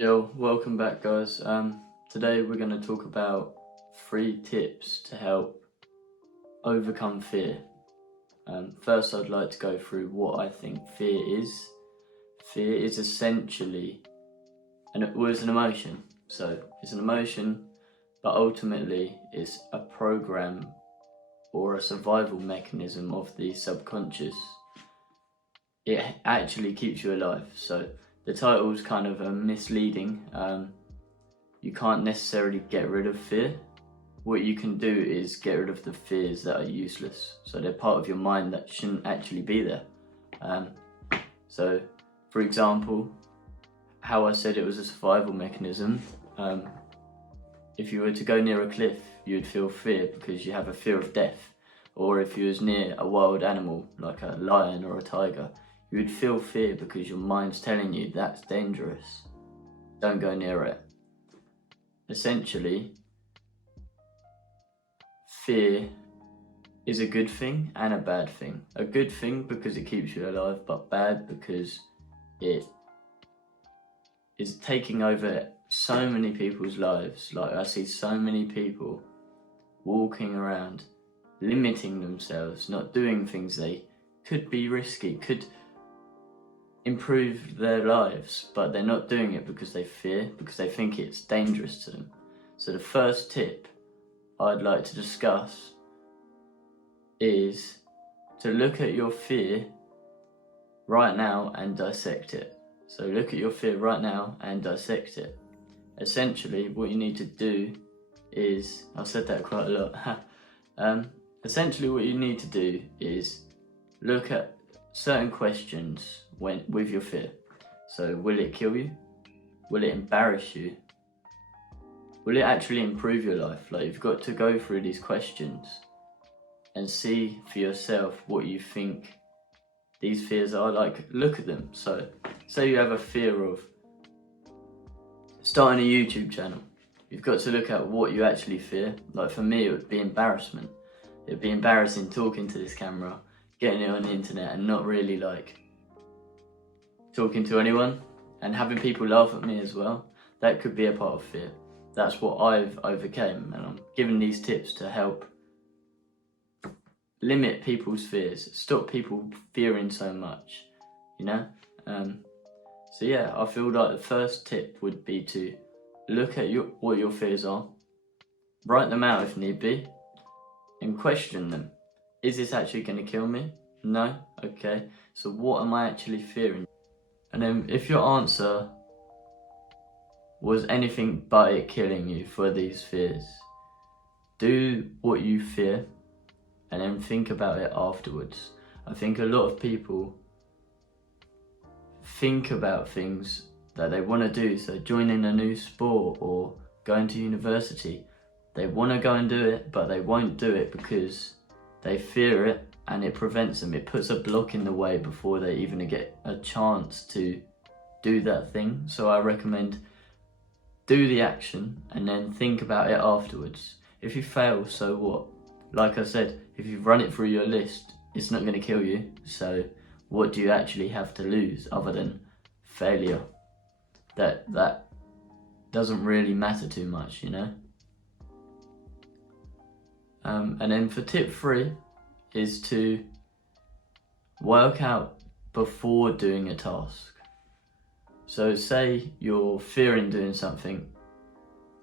Yo, welcome back guys. Today we're going to talk about 3 tips to help overcome fear. First I'd like to go through what I think fear is. Fear is essentially an emotion. So it's an emotion, but ultimately it's a program or a survival mechanism of the subconscious. It actually keeps you alive. So the title's kind of misleading. You can't necessarily get rid of fear. What you can do is get rid of the fears that are useless. So they're part of your mind that shouldn't actually be there. So, for example, how I said it was a survival mechanism. If you were to go near a cliff, you'd feel fear because you have a fear of death. Or if you was near a wild animal, like a lion or a tiger, you would feel fear because your mind's telling you that's dangerous. Don't go near it. Essentially, fear is a good thing and a bad thing. A good thing because it keeps you alive, but bad because it is taking over so many people's lives. Like, I see so many people walking around, limiting themselves, not doing things they could be risky, could improve their lives, but they're not doing it because they fear, because they think it's dangerous to them. So the first tip I'd like to discuss is to look at your fear right now and dissect it. So look at your fear right now and dissect it. Essentially, what you need to do is, I've said that quite a lot. Essentially, what you need to do is look at certain questions with your fear. So, will it kill you? Will it embarrass you? Will it actually improve your life? Like, you've got to go through these questions and see for yourself what you think these fears are. Like, look at them. So, say you have a fear of starting a YouTube channel. You've got to look at what you actually fear. Like, for me, it would be embarrassment. It would be embarrassing talking to this camera, getting it on the internet and not really like talking to anyone and having people laugh at me as well. That could be a part of fear. That's what I've overcame, and I'm giving these tips to help limit people's fears, stop people fearing so much, you know? So yeah, I feel like the first tip would be to look at what your fears are, write them out if need be, and question them. Is this actually going to kill me? No? Okay. So what am I actually fearing? And then if your answer was anything but it killing you for these fears, do what you fear and then think about it afterwards. I think a lot of people think about things that they want to do, so joining a new sport or going to university. They want to go and do it, but they won't do it because they fear it and it prevents them. It puts a block in the way before they even get a chance to do that thing. So I recommend do the action and then think about it afterwards. If you fail, so what? Like I said, if you run it through your list, it's not going to kill you. So what do you actually have to lose other than failure? That doesn't really matter too much, you know? And then for tip 3 is to work out before doing a task. So say you're fearing doing something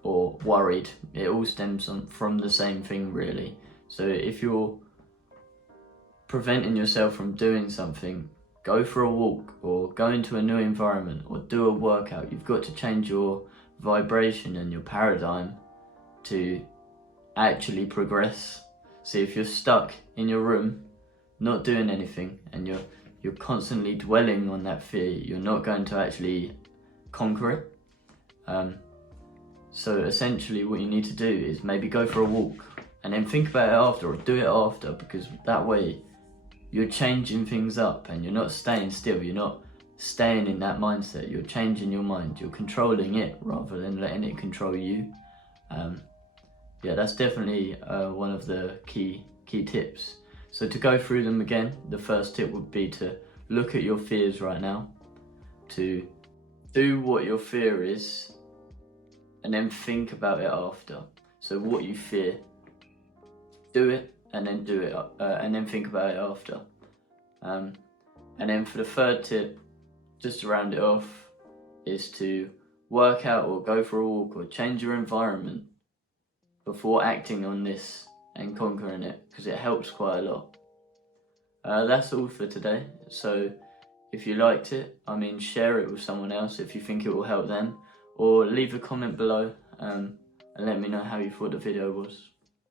or worried, it all stems from the same thing really. So if you're preventing yourself from doing something, go for a walk or go into a new environment or do a workout. You've got to change your vibration and your paradigm to actually progress. So if you're stuck in your room not doing anything and you're constantly dwelling on that fear, you're not going to actually conquer it. So essentially what you need to do is maybe go for a walk and then think about it after, or do it after, because that way you're changing things up and you're not staying still, you're not staying in that mindset, you're changing your mind, you're controlling it rather than letting it control you. Yeah, that's definitely one of the key tips. So to go through them again, the first tip would be to look at your fears right now, to do what your fear is and then think about it after. So what you fear, do it and then do it, and then think about it after. And then for the third tip, just to round it off, is to work out or go for a walk or change your environment before acting on this and conquering it, because it helps quite a lot. That's all for today. So if you liked it, share it with someone else if you think it will help them, or leave a comment below and let me know how you thought the video was.